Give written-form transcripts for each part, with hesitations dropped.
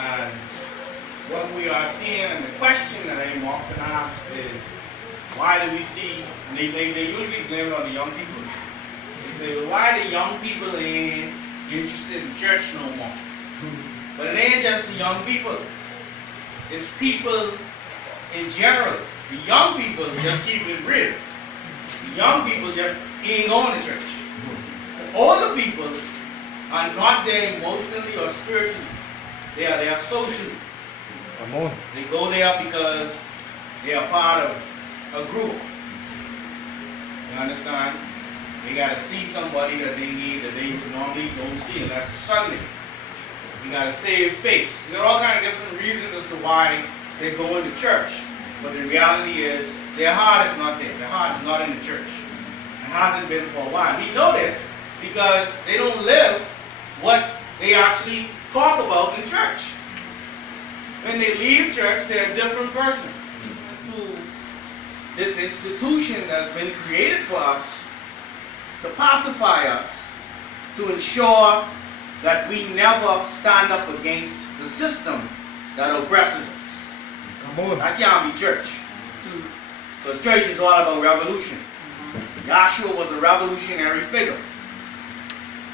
And what we are seeing, and the question that I am often asked is, why do we see, and they usually blame it on the young people. They say, well, why the young people ain't interested in church no more? But it ain't just the young people. It's people in general. The young people just keep it real. The young people just ain't going to church. The older people are not there emotionally or spiritually. They are there socially. Come on. They go there because they are part of a group. You understand? They got to see somebody that they need that they normally don't see unless it's Sunday. You got to save face. There are all kinds of different reasons as to why they're going to church. But the reality is their heart is not there. Their heart is not in the church. And hasn't been for a while. We know this because they don't live what they actually talk about in church. When they leave church, they're a different person. To this institution that's been created for us to pacify us, to ensure that we never stand up against the system that oppresses us. Come on. That can't be church. Because church is all about revolution. Yahshua was a revolutionary figure.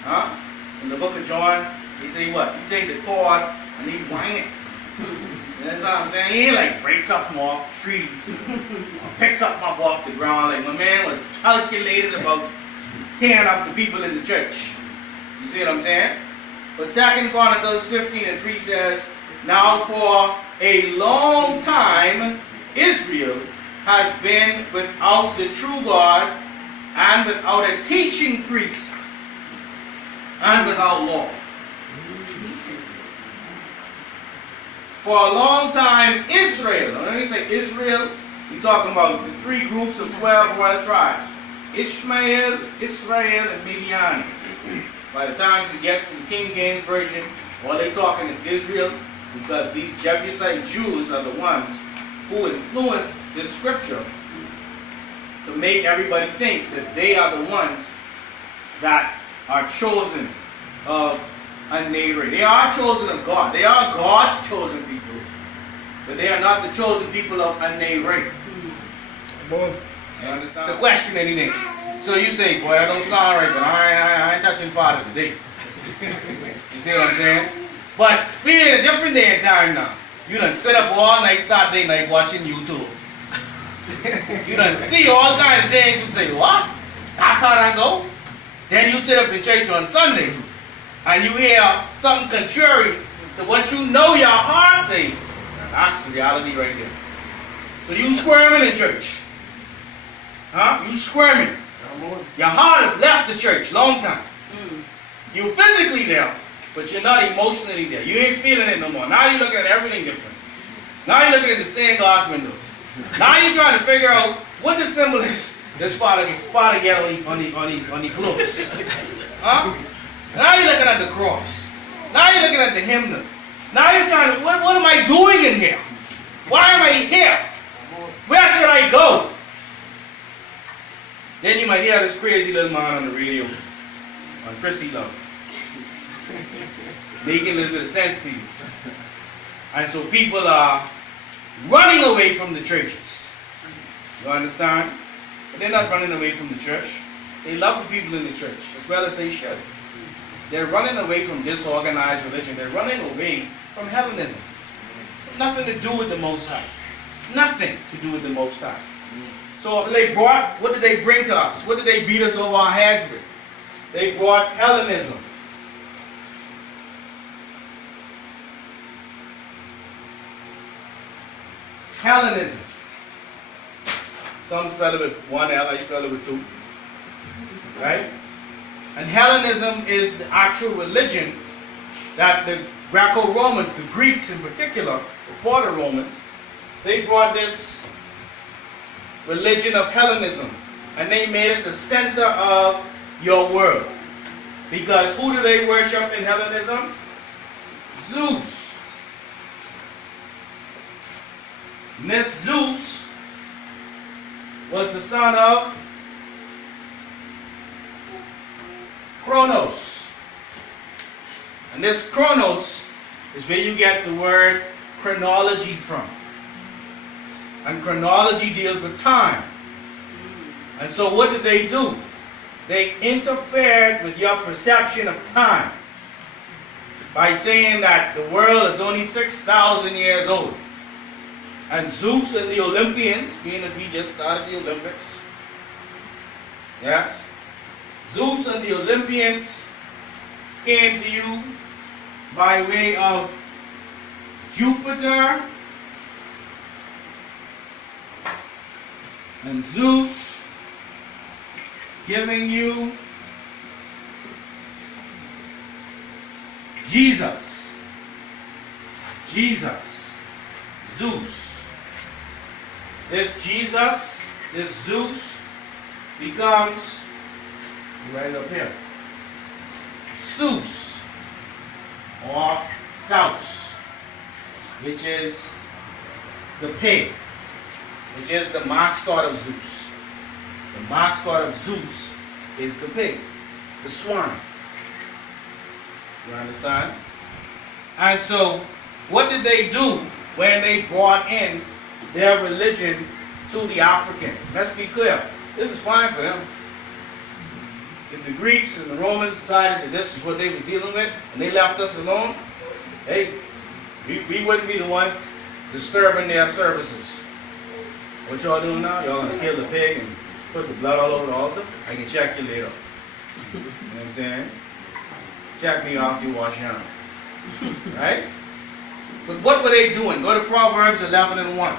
Huh? In the book of John, he say what? You take the cord and he wind it. That's what I'm saying. He ain't like breaks up them off trees or picks up them up off the ground. Like my man was calculated about tearing up the people in the church. You see what I'm saying? But 2 Chronicles 15:3 says, now for a long time Israel has been without the true God and without a teaching priest and without law. For a long time Israel, now when you say Israel, you're talking about the three groups of 12 royal tribes. Ishmael, Israel, and Midian. By the time it gets to the King James Version, all they talking is Israel, because these Jebusite Jews are the ones who influenced this scripture to make everybody think that they are the ones that are chosen of a neighbor. They are chosen of God. They are God's chosen people, but they are not the chosen people of a neighbor. Come on. You understand? The question anything. So you say, boy, I don't sound right, but I ain't touching Father today. You see what I'm saying? But we in a different day and time now. You done sit up all night Saturday night watching YouTube. You done see all kinds of things and say, what? That's how that go? Then you sit up in church on Sunday and you hear something contrary to what you know your heart say. And that's the reality right there. So you squirming in church. Huh? You squirming. Your heart has left the church long time. You physically there, but you're not emotionally there. You ain't feeling it no more. Now you're looking at everything different. Now you're looking at the stained glass windows. Now you're trying to figure out what the symbol is. This father get on the clothes. Huh? Now you're looking at the cross. Now you're looking at the hymnal. Now you're trying to, what am I doing in here? Why am I here? Where should I go? Then you might hear this crazy little man on the radio, on Chrissy Love, making a little bit of sense to you. And so people are running away from the churches. You understand? But they're not running away from the church. They love the people in the church as well as they should. They're running away from disorganized religion. They're running away from Hellenism. Nothing to do with the Most High. Nothing to do with the Most High. So what did they bring to us? What did they beat us over our heads with? They brought Hellenism. Hellenism. Some spell it with one L, I spell it with two. Right? And Hellenism is the actual religion that the Greco-Romans, the Greeks in particular, before the Romans, they brought this religion of Hellenism, and they made it the center of your world. Because who do they worship in Hellenism? Zeus. And this Zeus was the son of Kronos. And this Kronos is where you get the word chronology from. And chronology deals with time. And so what did they do? They interfered with your perception of time by saying that the world is only 6,000 years old. And Zeus and the Olympians, being that we just started the Olympics, yes, Zeus and the Olympians came to you by way of Jupiter and Zeus giving you Jesus, Zeus. This Jesus, this Zeus becomes right up here. Zeus or Saus, which is the pig, which is the mascot of Zeus. The mascot of Zeus is the pig, the swine. You understand? And so, what did they do when they brought in their religion to the African? Let's be clear. This is fine for them. If the Greeks and the Romans decided that this is what they was dealing with, and they left us alone, hey, we wouldn't be the ones disturbing their services. What y'all doing now? Y'all gonna kill the pig and put the blood all over the altar? I can check you later. You know what I'm saying? Check me after you wash your hands. Right? But what were they doing? Go to Proverbs 11 and 1.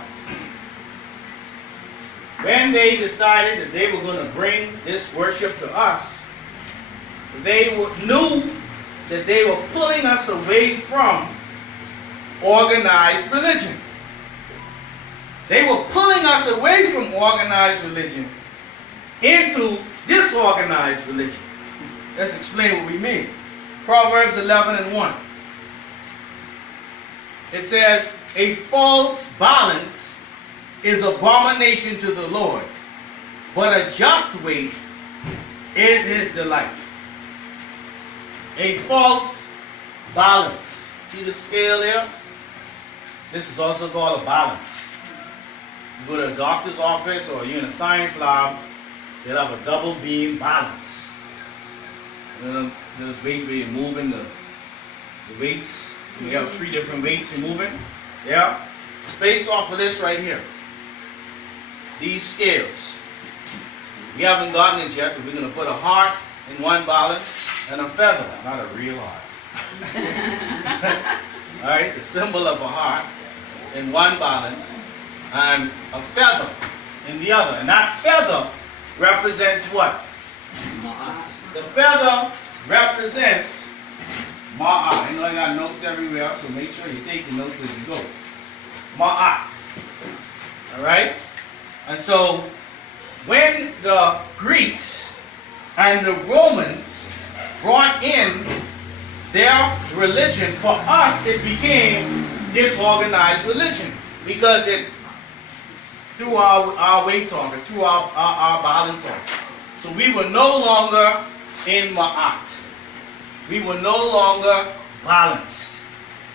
When they decided that they were going to bring this worship to us, they knew that they were pulling us away from organized religion. They were pulling us away from organized religion into disorganized religion. Let's explain what we mean. Proverbs 11 and 1. It says, a false balance is abomination to the Lord, but a just weight is his delight. A false balance. See the scale here? This is also called a balance. You go to a doctor's office or you're in a science lab, they'll have a double beam balance. There's weight where you're moving the weights. We have 3 different weights you're moving. Yeah? It's based off of this right here. These scales. We haven't gotten it yet, but we're going to put a heart in one balance and a feather, not a real heart. Alright? The symbol of a heart in one balance and a feather in the other. And that feather represents what? The feather represents Ma'at. I know I got notes everywhere, so make sure you take the notes as you go. Ma'at. Alright? And so, when the Greeks and the Romans brought in their religion, for us it became disorganized religion. Because it threw our weights off, it threw our balance off. So we were no longer in Ma'at. We were no longer balanced.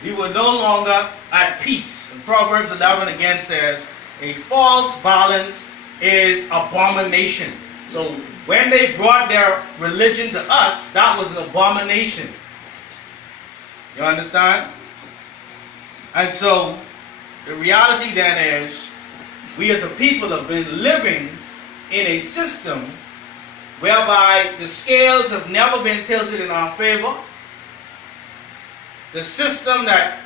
We were no longer at peace. And Proverbs 11 again says, a false balance is abomination. So when they brought their religion to us, that was an abomination. You understand? And so the reality then is, we as a people have been living in a system whereby the scales have never been tilted in our favor. The system that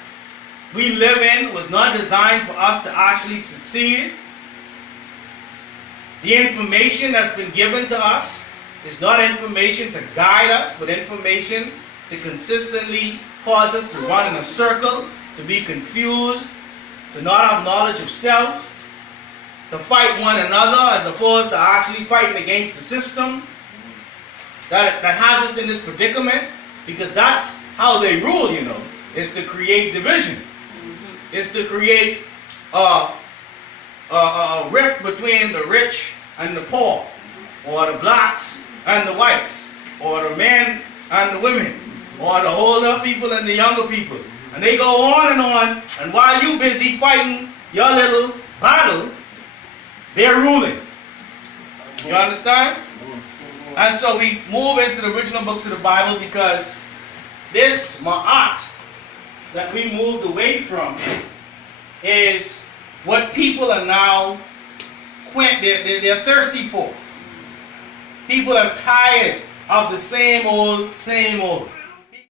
we live in was not designed for us to actually succeed. The information that's been given to us is not information to guide us, but information to consistently cause us to run in a circle, to be confused, to not have knowledge of self, to fight one another as opposed to actually fighting against the system that has us in this predicament, because that's how they rule, you know, is to create division. Is to create a rift between the rich and the poor, or the blacks and the whites, or the men and the women, or the older people and the younger people. And they go on, and while you busy fighting your little battle, they're ruling. You understand? And so we move into the original books of the Bible because this ma'at that we moved away from is what people are now they're thirsty for. People are tired of the same old, same old.